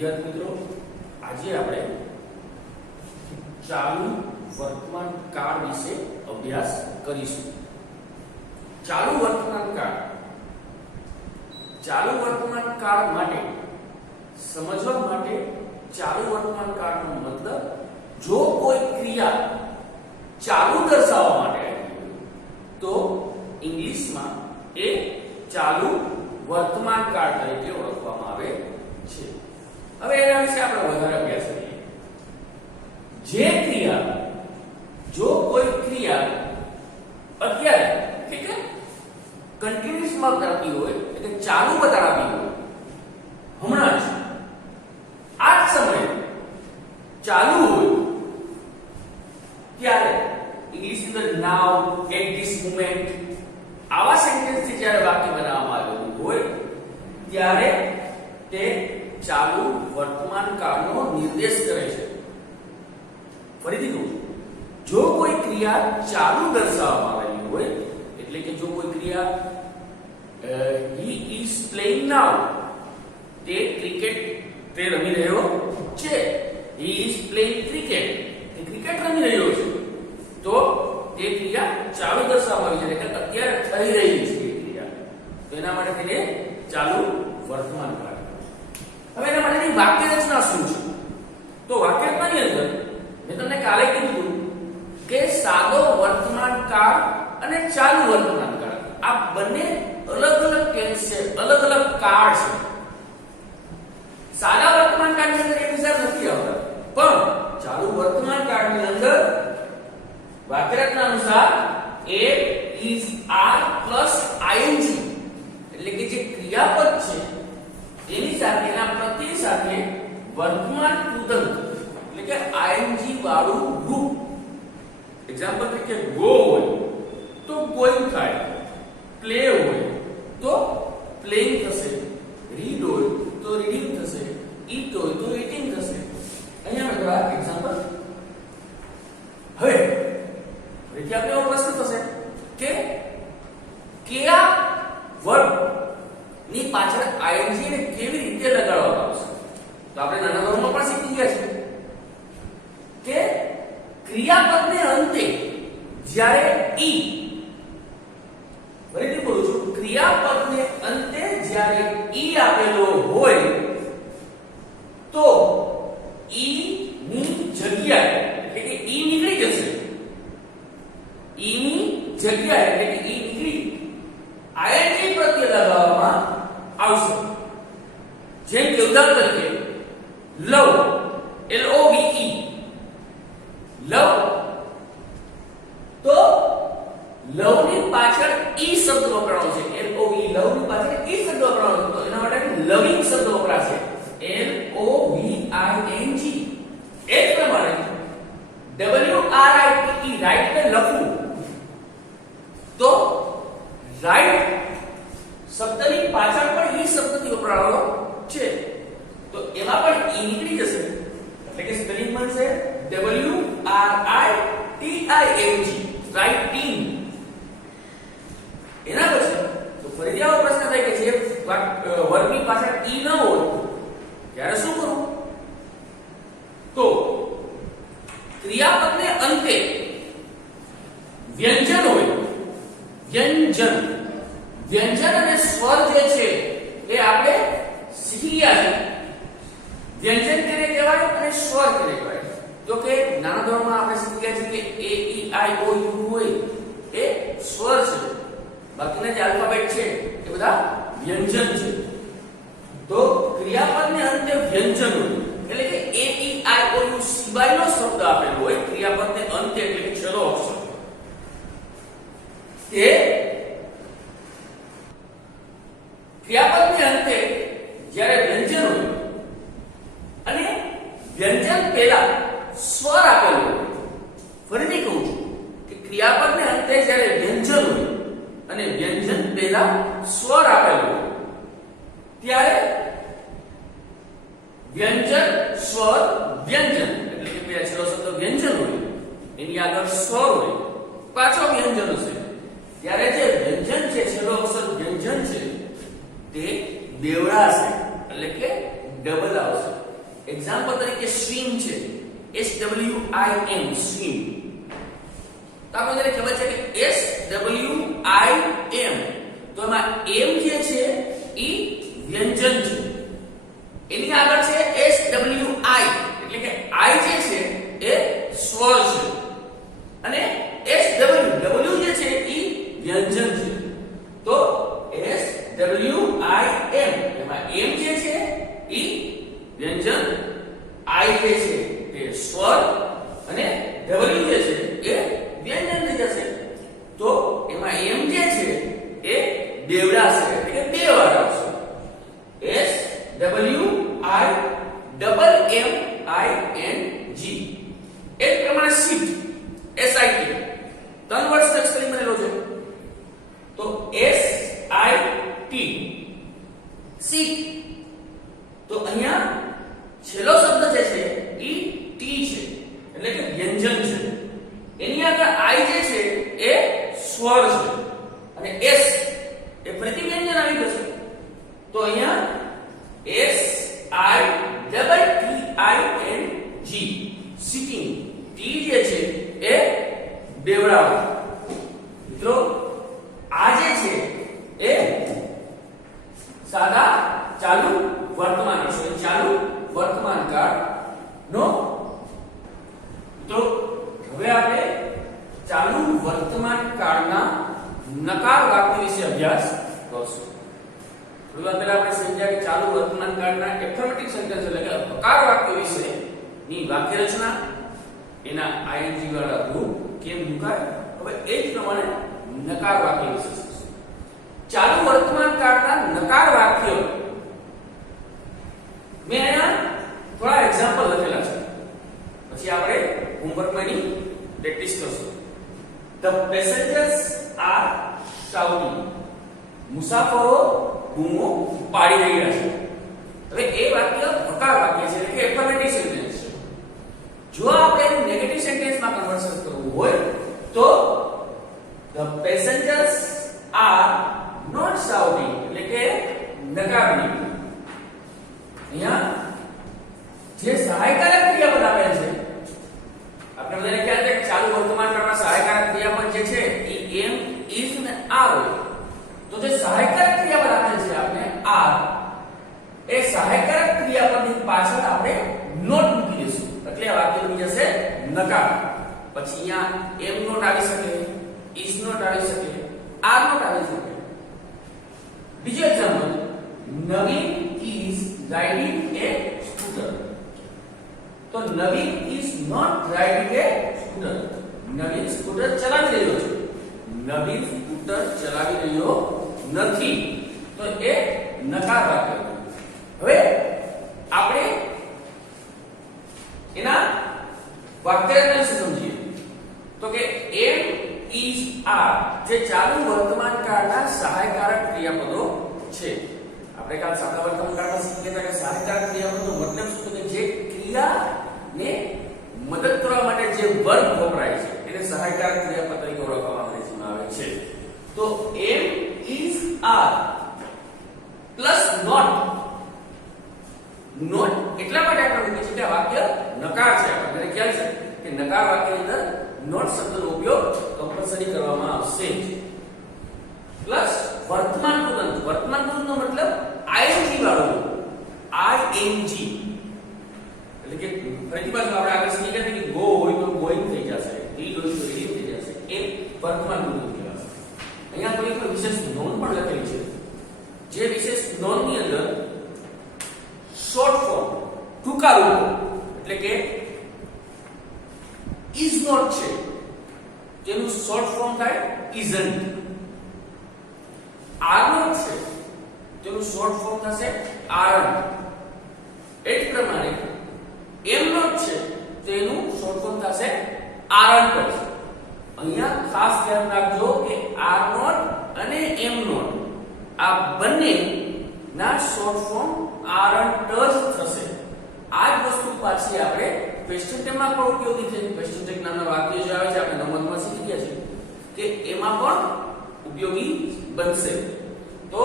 વિદ્યાર્થી મિત્રો, આજે આપણે ચાલુ વર્તમાન કાળ વિશે અભ્યાસ કરીશું. ચાલુ વર્તમાન કાળ માટે સમજવા માટે ચાલુ વર્તમાન કાળનો મતલબ જો કોઈ ક્રિયા ચાલુ દર્શાવવા માટે તો ઇંગ્લિશમાં એ ચાલુ વર્તમાન કાળ તરીકે ઓળખવામાં આવે છે. હવે એના વિશે આપણે વધારે અભ્યાસ કરીએ. જે ક્રિયા જો કોઈ ક્રિયા અત્યારે ઠીક છે કન્ટિન્યુઅસ માં કરતી હોય એટલે ચાલુ બતાવતી હોય હમણાં જ આ જ સમયે ચાલુ હોય ત્યારે ઇંગ્લિશ અંદર નાઉ એટ ધીસ મોમેન્ટ આવા સેન્ટેન્સ થી જ્યારે વાક્ય બનાવવામાં આવેલું હોય ત્યારે તે ચાલુ વર્તમાન કાળનો નિર્દેશ કરે છે. ફરીથી કહું, જો કોઈ ક્રિયા ચાલુ દર્શાવવામાં આવેલી હોય એટલે કે જો કોઈ ક્રિયા he is playing now તે ક્રિકેટ તે રમી રહ્યો છે, he is playing cricket તે ક્રિકેટ રમી રહ્યો છે, તો તે ક્રિયા ચાલુ દર્શાવવામાં આવી છે એટલે અત્યારે થઈ રહી છે એ ક્રિયા, તો એના માટે તેને ચાલુ વર્તમાન કાળ. હવે એના માટેની વાક્ય રચના શું છે? તો વાક્ય રચનાની અંદર મેં તમને કાલે કીધું કે સાદો વર્તમાન કાળ અને ચાલુ વર્તમાન કાળ આ બંને અલગ અલગ ટેન્સ છે, અલગ અલગ કાળ છે. સાદા વર્તમાન કાળની અંદર એક વિચાર નથી આવતા, પણ ચાલુ વર્તમાન કાળની અંદર વાક્ય રચના અનુસાર એ is are plus ing એટલે કે જે ક્રિયાપદ છે એની સાથે એના પ્રત્યય સાથે વર્તમાન કૃદંત એટલે કે ing વાળું રૂપ. એક્ઝામ્પલ તરીકે ગો હોય તો ગોઈંગ થાય, પ્લે હોય તો પ્લેઇંગ થશે, રીડ હોય તો રીડિંગ થશે, ઈટ હોય તો ઈટિંગ થશે. અહીંયા મેં એક્ઝામ્પલ. હવે ફરીથી આપણે એવો પ્રશ્ન થશે કે કયા વર્બ ની પાછળ ing ને કેવી રીતે લગાડવામાં આવશે? તો આપણે નાના ધોરણમાં પણ શીખી ગયા છે કે ક્રિયાપદને અંતે જ્યારે ઈ, ફરીથી બોલું છું, ક્રિયાપદને અંતે જ્યારે ઈ આપેલો હોય તો ઈ ની જગ્યાએ એટલે કે ઈ નીકળી જશે, ઈ ની જગ્યાએ એટલે કે ઈ નીકળી ing પ્રત્યય લગાવવામાં આવશે. જેમ કે ઉદાહરણ તરીકે લવ LOVE લવ, તો લવ ની પાછળ ઈ શબ્દ વપરાયો છે, LOVE લવ ની પાછળ ઈ શબ્દ વપરાયો છે, તો એના માટે લવિંગ શબ્દ વપરાશે LOVING. એ જ પ્રમાણે WRITE રાઈટ ને લખવું, તો રાઈટ શબ્દની પાછળ પણ ઈ શબ્દથી વપરાયો છે, તો એમાં પણ ઈ નીકળી જશે એટલે કે સ્પેલિંગ બનશે WRITING રાઇટિંગ. એના પછી તો ફરીથી આવો પ્રશ્ન થાય કે જે વર્બની પાછળ ઈ ન હોય ત્યારે શું કરવું? તો ક્રિયાપદને અંતે વ્યંજન હોય, વ્યંજન અને સ્વર જે છે એ આપણે શીખી ગયા છે. વ્યંજન કેને કહેવાય અને સ્વર કેને કહેવાય? તો કે નાના ધોરણમાં આપણે શીખી ગયા છે કે a e i o u હોય એ સ્વર છે, બાકીના જે આલ્ફાબેટ છે એ બધા વ્યંજન છે. તો ક્રિયાપદને અંતે વ્યંજન હોય એટલે કે a e i o u સિવાયનો શબ્દ આપેલો હોય ક્રિયાપદને અંતે એટલે કે છેલ્લો અક્ષર, તે ક્રિયાપદને અંતે જ્યારે વ્યંજન હોય અને વ્યંજન પહેલા સ્વર આપેલો હોય. ફરીથી કહું છું કે ક્રિયાપદને અંતે જ્યારે વ્યંજન હોય અને વ્યંજન પહેલા સ્વર આપેલો હોય ત્યારે વ્યંજન સ્વર વ્યંજન એટલે કે પહેલા છેલ્લો શબ્દ વ્યંજન હોય, એની આગળ સ્વર હોય, પાછો વ્યંજન હશે, ત્યારે જે વ્યંજન છે છેલ્લો અક્ષર વ્યંજન છે તે બેવડાશે એટલે કે ડબલ આવશે. એક્ઝામ્પલ તરીકે સ્વિમ છે, SWIM સ્વિમ. તો આપણે ખબર છે કે SWIM તો એમાં m જે છે ઈ વ્યંજન છે, એની આગળ છે SWI એટલે કે I જે છે એ સ્વર છે અને SW જે છે ઈ વ્યંજન છે. તો SWIM એમાં m જે છે ઈ વ્યંજન, I જે છે એ સ્વર અને W જે છે એ વ્યંજન થઈ જશે. તો એમાં m જે છે એ બેવડાશે એટલે કે બે વાર આવશે. SWIMMING. એ પ્રમાણે SIT ત્રણ વર્ષ સ્પેલિંગ બનેલો છે. તો SIT તો અહીંયા છેલ્લો શબ્દ જે છે ઈ ટી છે એટલે કે વ્યંજન છે, એની આગળ I જે છે એ સ્વર છે અને S એ પ્રતિવ્યંજન આવી જશે. તો અહીંયા SITTING સિટિંગ, ટી જે છે એ બેવડાવો. મિત્રો આ જે છે એ સાદા ચાલુ વર્તમાન છે, ચાલુ વર્તમાન કાળ નો. મિત્રો હવે આપણે ચાલુ વર્તમાન કાળના નકાર વાક્ય વિશે અભ્યાસ કરશું. થોડી વાર પહેલા આપણે સમજ્યા કે ચાલુ વર્તમાન કાળના એફર્મેટિવ સેન્ટેન્સ એટલે કે હકાર વાક્ય વિશે ની વાક્ય રચના, એના ing વાળા રૂપ કેમ મુકાય. હવે એ જ પ્રમાણે નકાર વાક્ય વિશે ચાલુ વર્તમાન કાળના નકાર વાક્ય મેં અહીંયા થોડા એક્ઝામ્પલ લખેલા છે, પછી આપણે હોમવર્કમાં ની પ્રેક્ટિસ કરશું. The passengers are shouting. મુસાફરો બૂમો પાડી રહ્યા છે. હવે એ વાક્ય હકાર વાક્ય છે એટલે કે એફર્મેટિવ સેન્ટેન્સ છે. જો આપણે નેગેટિવ સેન્ટેન્સમાં કન્વર્ઝન કરવું હોય તો the passengers are not shouting એટલે કે નકારણી. અહીંયા જે સહાયકારક ક્રિયાપદ આપેલ છે, આપણે બધાને ખ્યાલ છે કે ચાલુ વર્તમાન કાળમાં સહાયકારક ક્રિયાપદ જે છે એ am, is અને are હોય. તો જે સહાયકારક ક્રિયાપદ આપેલ છે આપણે are, એ સહાયકારક ક્રિયાપદની પાછળ આપણે નોટ મૂકી દઈશું એટલે આ વાક્ય બની જશે નકાર. પછી અહીંયા am નોટ આવી શકે, is નોટ આવી શકે, are નોટ આવી શકે. બીજો example, Naveen is riding a scooter. તો Naveen is not riding a scooter. Naveen scooter ચલાવી રહ્યો છે, નવીન સ્કૂટર ચલાવી રહ્યો નથી. તો એ નકાર વાક્ય. હવે આપણે એના વાક્યને સમજીએ તો કે am, is, are જે ચાલુ વર્તમાન કાળના સહાયકારક ક્રિયાપદો છે. આપણે કાલ સાદા વર્તમાન કાળમાં શીખ્યા હતા કે સહાયકારક ક્રિયાપદનો મતલબ શું છે? જે ક્રિયાને મદદ કરવા માટે જે વર્બ વપરાય છે એને સહાયકારક ક્રિયાપદ તરીકે ઓળખવામાં આવે છે. તો am, is, are plus not. Not એટલા માટે આપણે મૂકીએ છીએ કે આ વાક્ય નકાર છે. આપણને ખ્યાલ છે કે નકાર વાક્યની અંદર નોટ શબ્દનો ઉપયોગ કમ્પલસરી કરવામાં આવશે. પ્લસ વર્તમાન કૃદંત. વર્તમાન કૃદંતનો મતલબ ing વાળો, ing એટલે કે ફરીથી પાછું આપણે આગળ શીખ્યા હતા કે ગો હોય તો ગોઈંગ થઈ જશે, રીડ હોય તો રીડિંગ થઈ જશે. એ વર્તમાન કૃદંત કહેવાશે. અહીંયા થોડી વિશેષ નોંધ પણ લખેલી છે. જે વિશેષ નોંધની અંદર શોર્ટ ફોર્મ ટૂંકા રૂપો એટલે કે is not છે તેનું શોર્ટ ફોર્મ થાય isn't. are not છે તેનું શોર્ટ ફોર્મ થશે aren't. એ જ પ્રમાણે am not છે તેનું શોર્ટ ફોર્મ થશે aren't. અહીંયા ખાસ ધ્યાન રાખજો કે are not અને am not આ બંને ના શોર્ટ ફોર્મ aren't જ થશે. આ જ વસ્તુ પાછી આપણે ક્વેશ્ચન ટેગમાં પણ ઉપયોગી છે. ક્વેશ્ચન ટેગ નામના વાક્ય જે આવે છે આપણે નોંધમાં શીખી ગયા છે કે એમાં પણ ઉપયોગી બનશે. તો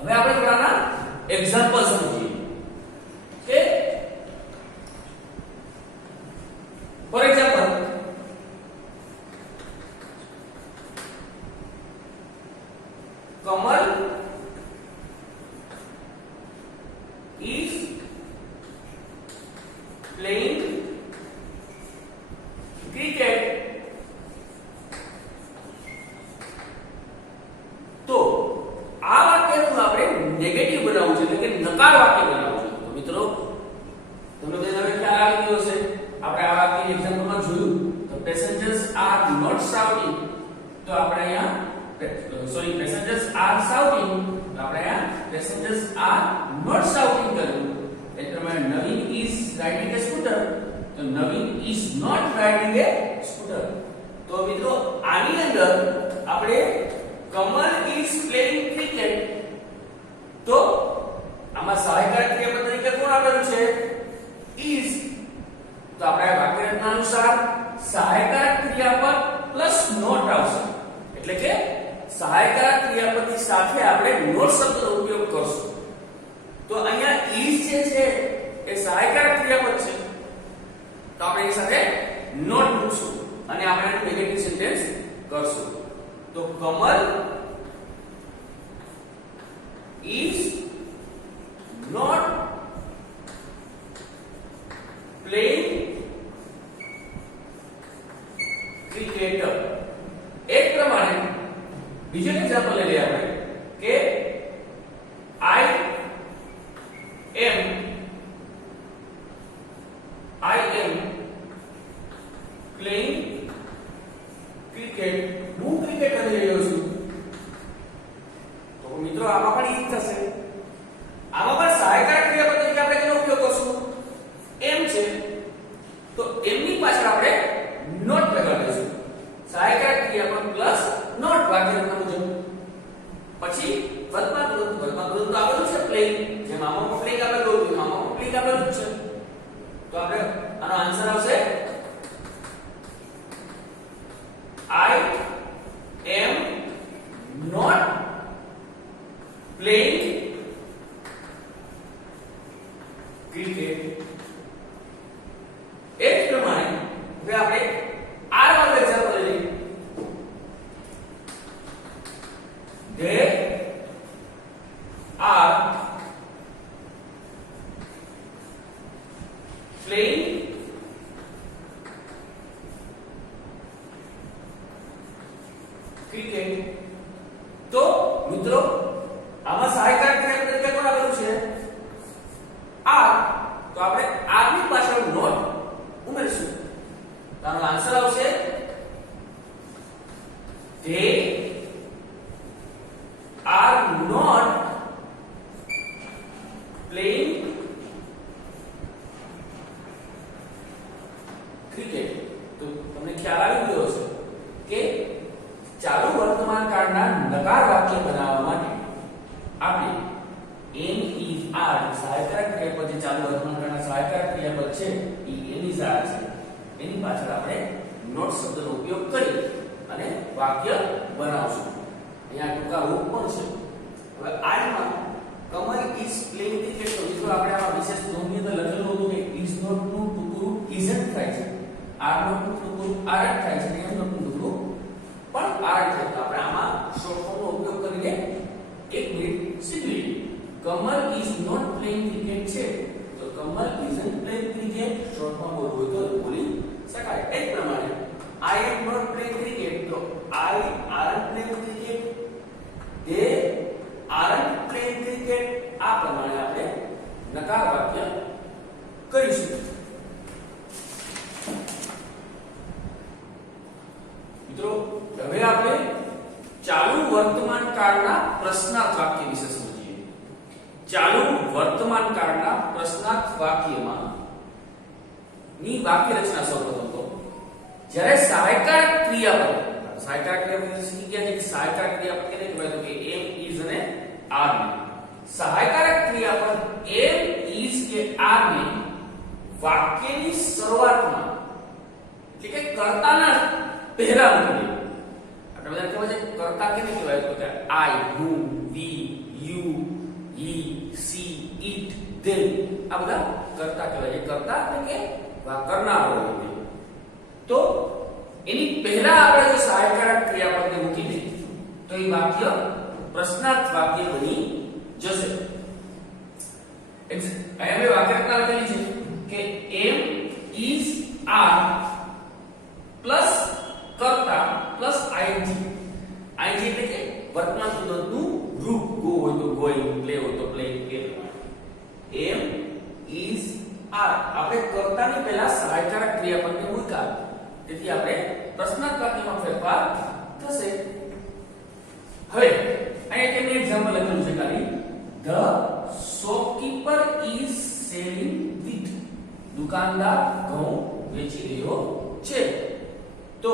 હવે આપણે થોડાના એક્ઝામ્પલ સમજીએ. is playing cricket. તો આ વાક્યનું આપણે નેગેટિવ બનાવવું છે એટલે કે નકાર વાક્ય બનાવવું છે. તો મિત્રો તમને બધાને હવે ખ્યાલ આવી ગયો હશે. આપણે આ વાક્ય એક્ઝામ્પલમાં જોયું તો પેસેન્જર્સ આર નોટ શાઉટિંગ, તો આપણે અહીંયા passengers are shouting, તો આપણે અહીંયા passengers are not shouting કર્યું. એ પ્રમાણે નવીન is riding a scooter, તો Naveen is not riding a scooter. તો મિત્રો આની અંદર આપણે કમલ is playing cricket, તો આમાં સહાયકારક ક્રિયાપદ તરીકે કોણ આપેલું છે? is. તો આપણે આ વાક્ય રચના અનુસાર સહાયકારક ક્રિયાપદ પ્લસ નોટ આવશે, એટલે કે સહાયકારક ક્રિયાપદની સાથે આપણે નોટ શબ્દનો ઉપયોગ કરશું. તો અહીંયા is જે છે એ સહાયકારક ક્રિયાપદ છે, તો આપણે એની સાથે નોટ મૂકશું અને આપણે એનું નેગેટિવ સેન્ટેન્સ કરશું. તો Kamal is not playing cricket. એક પ્રમાણે બીજું એક્ઝામ્પલ લઈ લઈએ આપણે કે I am playing cricket. હું ક્રિકેટ રમી રહ્યો છું. તો મિત્રો આમાં પણ ઈ થશે. આમાં પણ સહાયકારક ક્રિયાપદ તરીકે આપણે તેનો ઉપયોગ કરશું. એમ છે તો એમની પાછળ આપણે નોટ લગાડીશું. સહાયકારક ક્રિયાપદ પ્લસ નોટ વાક્ય રચના મુજબ. પછી વર્તમાન કૃત તો આપેલું છે પ્લેઇંગ, જેમ આમાં પ્લેઇંગ આપેલું હતું આમાં પ્લેઇંગ આપેલું છે. તો આપણે આનો આન્સર આવશે I am not playing cricket. એ જ પ્રમાણે હવે આપણે આર વાળું એક્ઝામ્પલ લઈએ. They are playing cricket. તો મિત્રો આમાં સહાયકારક ક્રિયાપદ તરીકે કોણ આપેલું છે? આર. તો આપણે આર ની પાછળ નોટ ઉમેરશું. તો આનો આન્સર આવશે they are not playing cricket. તો તમને ખ્યાલ આવી ગયો હશે કે ચાલુ વર્તમાન કાળના નકાર વાક્ય બનાવવા માટે આપણે am is are સહાયકારક ક્રિયાપદ જે ચાલુ વર્તમાન કાળના સહાયકારક ક્રિયાપદ છે એ am is are છે, એની પાછળ આપણે નોટ શબ્દનો ઉપયોગ કરી અને વાક્ય બનાવશું. અહીંયા ટૂંકા રૂપ પણ છે. હવે આમાં કમલ is playing cricket, તો મિત્રો આપણે આમાં વિશેષ નોંધની અંદર લખેલું હતું કે is not નું ટૂંકું isn't થાય છે, are not નું ટૂંકું aren't થાય છે, am not નું ટૂંકું પણ aren't થાય. તો આપણે આમાં શોર્ટ ફોર્મનો ઉપયોગ કરીને 1 મિનિટ શીખી. Kamal is not playing cricket છે, તો Kamal isn't playing cricket short form બોલવું હોય તો બોલી શકાય. એ જ પ્રમાણે I am not playing cricket, તો I aren't playing cricket, they aren't playing cricket. આ પ્રમાણે આપણે નકાર વાક્ય કરીશું. મિત્રો હવે આપણે ચાલુ વર્તમાન કાળના પ્રશ્નાર્થ વાક્ય વિશે સમજીએ. ચાલુ વર્તમાન કાળના પ્રશ્નાર્થ વાક્યમાં ની વાક્ય રચના સૌપ્રથમ તો જ્યારે સહાયકારક ક્રિયાપદ શીખી ગયા છે કે સહાયકારક ક્રિયાપદ કેને કહેવાય? તો કે am is અને are ને સહાયકારક ક્રિયાપદ am is કે are ને વાક્યની શરૂઆતમાં એટલે કે કર્તાના પહેલા મૂકીએ. આપણે બધા કહેવાય છે કર્તા કેને કહેવાય? તો કે I, હું, we, you, he, she, it, they આ બધા કર્તા કહેવાય છે. કર્તા એટલે કે કરનારો વ્યક્તિ. તો એની પહેલા આપણે જો સહાયકારક ક્રિયાપદને મૂકી દઈએ તો એ વાક્ય પ્રશ્નાર્થ વાક્ય બની જશે. હવે વાક્ય રચના લખેલી છે કે એમ ઇઝ આર પ્લસ કર્તા પ્લસ આઈએનજી. આઈએનજી એટલે કે વર્તમાન પદનું રૂપ. ગો હોય તો ગોઈંગ, પ્લે હોય તો પ્લેઇંગ. એમ ઇઝ આર આપણે કર્તાની પહેલા સહાયકારક ક્રિયાપદને મૂક્યા, તેથી આપણે પ્રશ્નાર્થ વાક્યમાં ફેરફાર થશે. હવે અહીંયા તેનું એક્ઝામ્પલ લખેલું છે ખાલી the shopkeeper is selling wheat. દુકાનદાર ઘઉં વેચી રહ્યો છે. તો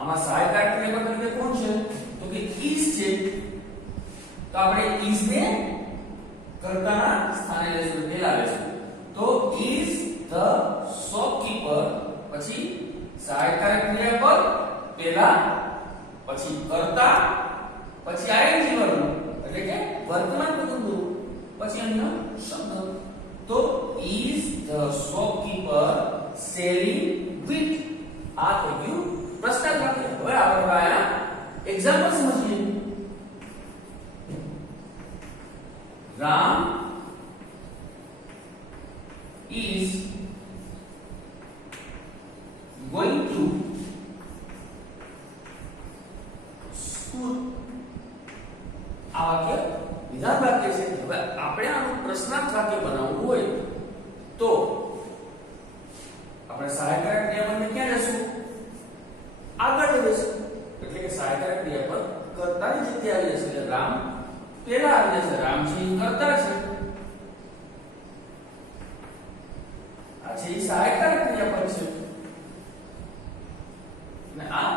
આમાં સહાયકારક ક્રિયાપદ તરીકે કોણ છે? તો કે ઇઝ છે. તો આપણે ઇઝ ને કર્તાના સ્થાને લેશું, પહેલા લેશું. તો ઇઝ ધ શોપકીપર, પછી સહાયકારક ક્રિયાપદ પહેલા, પછી કર્તા, પછી આઈએનજી વર્ગ એટલે કે વર્તમાન પદનું રૂપ, પછી અન્ય શબ્દ. તો is the shopkeeper selling wheat. આ થઈ ગયું પ્રશ્નાર્થ વાક્ય. હવે આપણે આના એક્ઝામ્પલ સમજીએ. Ram is going to school. આ વાક્ય વિધાન વાક્ય છે. હવે આપણે આનું પ્રશ્નાર્થ વાક્ય બનાવવું હોય તો આપણે સહાયકારક ક્રિયાપદને ક્યાં લેશું? આગળ લેશું. એટલે કે સહાયકારક ક્રિયાપદ કર્તાની જગ્યાએ આવી જશે. એટલે રામ પહેલા આવી જશે. રામજી કર્તા છે. આ સહાયકારક ક્રિયાપદ છે અને આ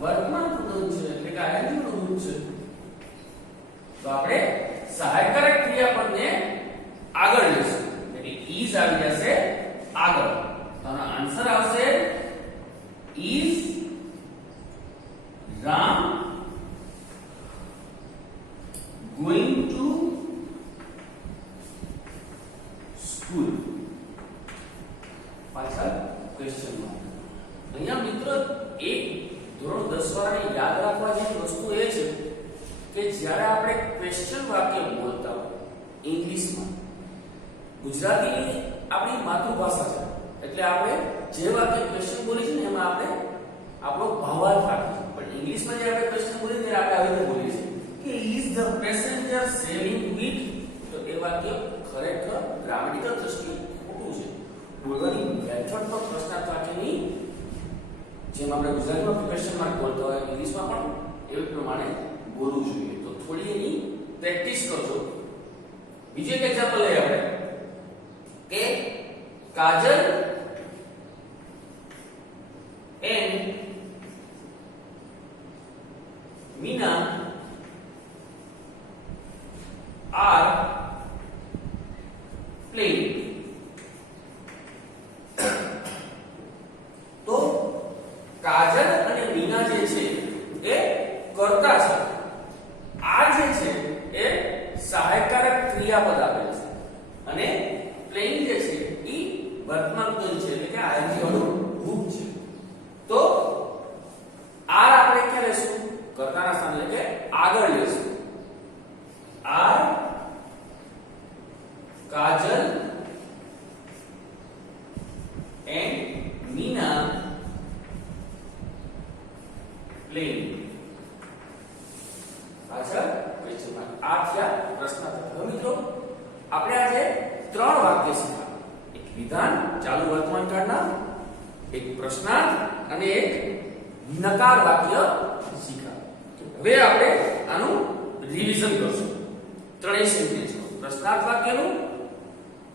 વર્તમાન પદ છે એટલે કે આઈએનજી નું રૂપ છે. તો આપણે સહાયકારક ક્રિયાપદને આગળ લેશું. એટલે ઇઝ આવી જશે આગળ. તો આનો આન્સર આવશે is Ram going to school. પાછળ ક્વેશ્ચન માર્ક. અહીંયા મિત્રો એક ધોરણ 10 વાળાને યાદ રાખવા જેવી વસ્તુ એ છે કે જ્યારે આપણે ક્વેશ્ચન વાક્ય બોલતા હોય ઇંગ્લિશમાં, ગુજરાતી આપણી માતૃભાષા છે એટલે આપણે જે વાક્ય ક્વેશ્ચન બોલી છે ને એમાં આપણે આપણો ભાવાર્થ રાખીએ. પણ ઇંગ્લિશમાં જે આપણે ક્વેશ્ચન બોલીએ ત્યારે આપણે આવી રીતે બોલીએ છીએ કે is the passenger selling wheat. તો એ વાક્ય ખરેખર ગ્રામેટિકલ દ્રષ્ટિએ ખોટું છે. બોલવાની મેથડ પર પ્રશ્નાર્થ વાક્યની જેમ આપણે ગુજરાતીમાં ક્વેશ્ચન માર્ક બોલતા હોય ઇંગ્લિશમાં પણ એવી પ્રમાણે બોલવું જોઈએ. તો થોડી એની પ્રેક્ટિસ કરજો. બીજું એક એક્ઝામ્પલ લઈએ આપણે કે કાજલ એન્ડ મીના are playing. તો કાજલ અને મીના જે છે એ કર્તા છે. આ જે છે એ સહાયકારક ક્રિયાપદ આપેલ છે અને પ્લેઇંગ જે છે એ વર્તમાન પદ છે એટલે કે આઈએનજી વાળું રૂપ છે. તો આર આપણે ક્યાં લેશું? કર્તાના સ્થાને એટલે કે આગળ લેશું. Are Kajal and Meena playing. પાછળ ક્વેશ્ચન માર્ક. આ થયા પ્રશ્નાર્થ. હવે મિત્રો આપણે આજે 3 વાક્ય શીખ્યા. એક વિધાન ચાલુ વર્તમાન કાળના, એક પ્રશ્નાર્થ અને એક નકાર વાક્ય શીખ્યા. હવે આપણે આનું રિવિઝન કરશું. ત્રણેય સેન્ટેન્સ પ્રશ્નાર્થ વાક્યનું,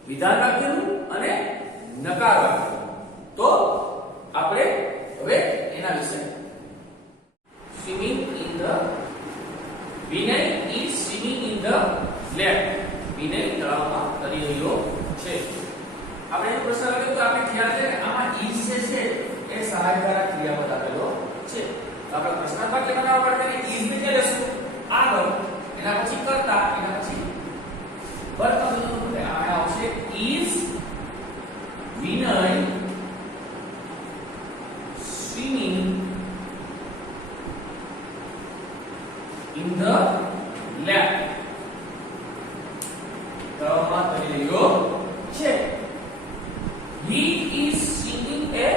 વિધાન વાક્યનું અને નકાર વાક્યનું. તો આપણે હવે એના વિશે swimming in the Vinay is swimming in the lake. Vinay તળાવમાં તરી રહ્યો છે. આપણે એનો પ્રશ્ન લખ્યો તો આપણે ખ્યાલ છે આમાં ઇઝ છે એ સહાયકારક ક્રિયાપદ આપેલો છે. તો આપણે પ્રશ્નાર્થ વાક્ય બનાવવા માટે ઇઝ ને ક્યાં લેશું? આગળ. એના પછી કર્તા, એના પછી વર્તમાન પદ. આ આવશે is Vinay swimming in the lake. તળાવમાં તરી રહ્યો છે. He is singing a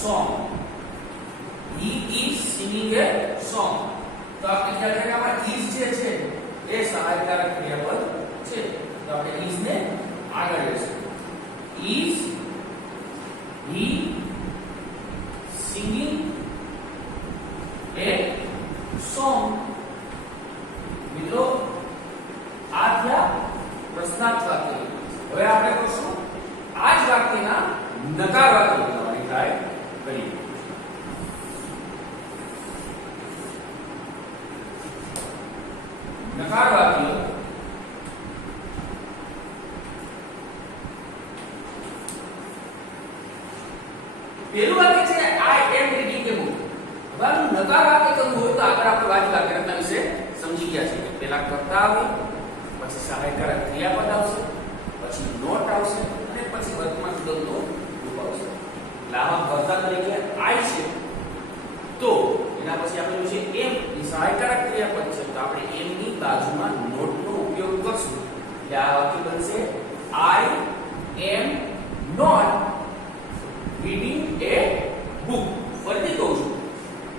song. He is singing a song. તો આપણે ખ્યાલ છે કે આમાં is જે છે એ સહાયકારક ક્રિયાપદ છે. તો આપણે is ને આગળ લેશું. Is he singing a song? મિત્રો આ થયા પ્રશ્નાર્થ વાક્ય. હવે આપણે કરશું આ જ વાક્યના નકાર વાક્ય બનાવવાની ટ્રાય કરીએ. નકાર વાક્ય પેલું વાક્ય છે I am reading a book. હવે નકાર વાક્ય કરવું હોય તો આગળ આપણે વાક્ય વાક્યરચના વિશે સમજી ગયા છે. પહેલા કર્તા આવે, પછી સહાયકારક ક્રિયાપદ આવશે, પછી નોટ આવશે અને પછી વર્તમાન પદનો રૂપ આવશે. એટલે આમાં કર્તા તરીકે I છે તો એના પછી આપણે જોઈશે am એ સહાયકારક ક્રિયાપદ છે તો આપણે am ની બાજુમાં નોટ નો ઉપયોગ કરશું. એટલે આ વાક્ય બનશે I am not reading a book. ફરીથી કહું છું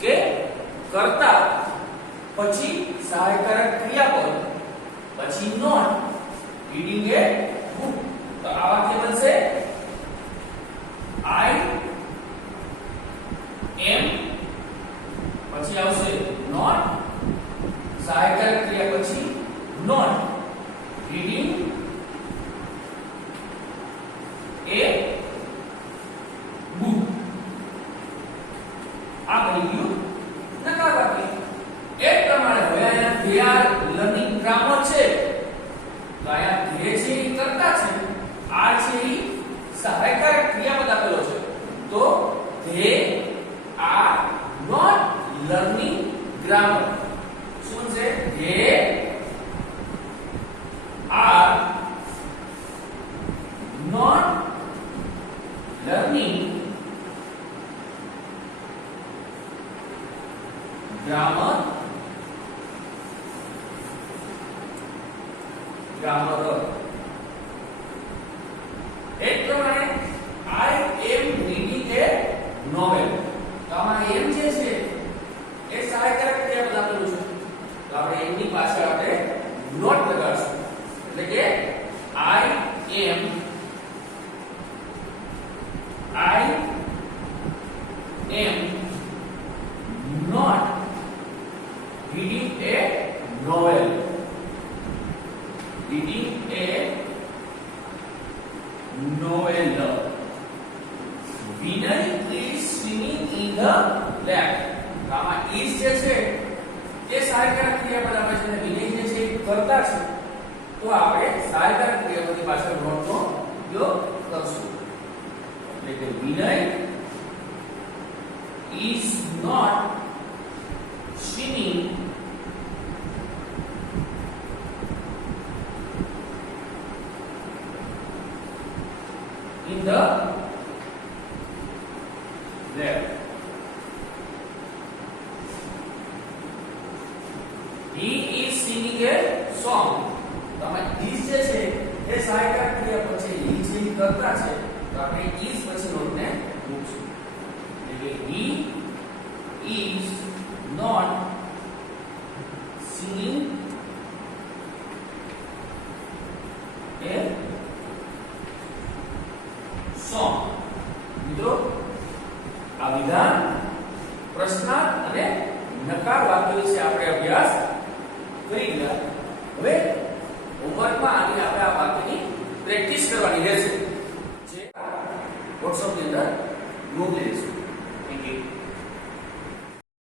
કે કર્તા પછી સહાયકારક ક્રિયાપદ પછી નોટ reading a book. તો આ વાક્ય બનશે I am પછી આવશે નોટ સહાયકારક ક્રિયા પછી નોટ reading a book. આ બની ગયું નકાર વાક્ય. એ પ્રમાણે હવે અહીંયા they are learning grammar છે તો અહીંયા they છે એ કર્તા છે, are છે એ સહાયકારક ક્રિયાપદ આપેલો છે તો they are not learning grammar. શું છે? they are not learning grammar. એક પ્રમાણે I am reading a novel. તો આમાં એમ જે છે એ સહાયકારક ક્રિયાપદ આપેલું છે તો આપણે એમની પાછળ આપણે નોટ લગાડશું. એટલે કે I am not reading a novel. Reading a novel. Vinay is swimming in the lake. આમાં is જે છે એ સહાયકારક ક્રિયાપદ આપે છે અને વિનય જે છે એ કર્તા છે તો આપણે સહાયકારક ક્રિયાપદની પાછળ નોટનો ઉપયોગ કરશું. એટલે કે વિનય is not swimming in the lake. He is singing a song. તો આમાં is જે છે એ સહાયકારક ક્રિયાપદ છે, he છે એ કર્તા છે તો આપણે is પછી નોટને મૂકશું. એટલે કે he is not singing a song. મિત્રો આ વિધાન, પ્રશ્નાર્થ અને નકાર વાક્ય વિશે આપણે અભ્યાસ કરી ગયા. હવે હોમવર્કમાં આની આપણે આ વાક્યની પ્રેક્ટિસ કરવાની રહેશે.